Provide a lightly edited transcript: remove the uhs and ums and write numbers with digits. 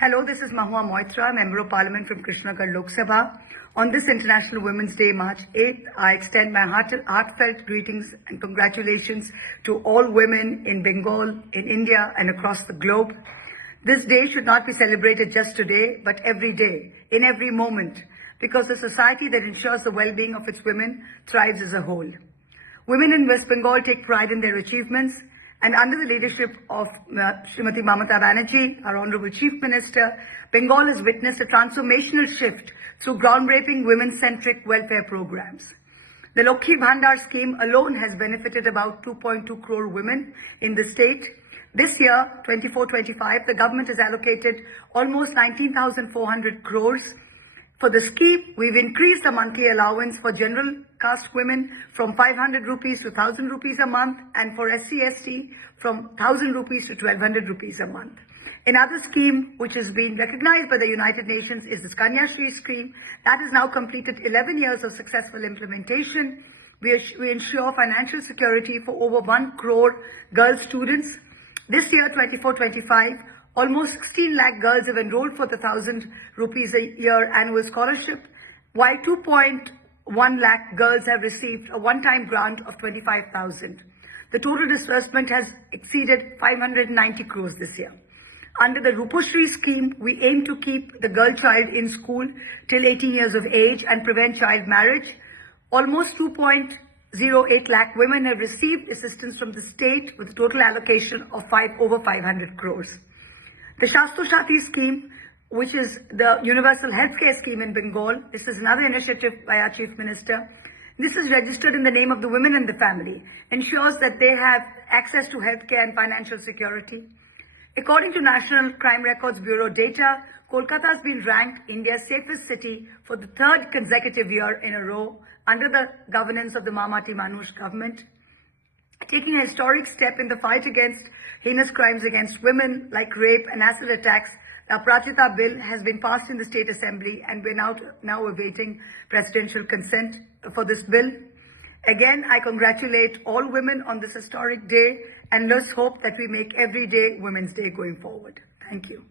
Hello, this is Mahua Moitra, Member of Parliament from Krishnagarh Lok Sabha. On this International Women's Day, March 8th, I extend my heartfelt greetings and congratulations to all women in Bengal, in India and across the globe. This day should not be celebrated just today, but every day, in every moment, because a society that ensures the well-being of its women thrives as a whole. Women in West Bengal take pride in their achievements, and under the leadership of Srimati Mamata Banerjee, our Honorable Chief Minister, Bengal has witnessed a transformational shift through groundbreaking women-centric welfare programs. The Lokhi Bhandar scheme alone has benefited about 2.2 crore women in the state. This year, 24-25, the government has allocated almost 19,400 crores. For the scheme, we've increased the monthly allowance for general caste women from 500 rupees to 1,000 rupees a month, and for SC/ST from 1,000 rupees to 1,200 rupees a month. Another scheme which is being recognized by the United Nations is this Kanya Shri scheme that has now completed 11 years of successful implementation. We ensure financial security for over 1 crore girl students. This year, 24-25, almost 16 lakh girls have enrolled for the 1,000 rupees a year annual scholarship, while 2.1 lakh girls have received a one-time grant of 25,000. The total disbursement has exceeded 590 crores this year. Under the Rupashri scheme, we aim to keep the girl child in school till 18 years of age and prevent child marriage. Almost 2.08 lakh women have received assistance from the state with a total allocation of over 500 crores. The Shastro Shati scheme, which is the universal healthcare scheme in Bengal, this is another initiative by our Chief Minister. This is registered in the name of the women in the family, ensures that they have access to healthcare and financial security. According to National Crime Records Bureau data, Kolkata has been ranked India's safest city for the third consecutive year in a row under the governance of the Mamati Manoush government. Taking a historic step in the fight against heinous crimes against women like rape and acid attacks, the Aprachita bill has been passed in the State Assembly, and we're now awaiting presidential consent for this bill. Again, I congratulate all women on this historic day, and let's hope that we make every day Women's Day going forward. Thank you.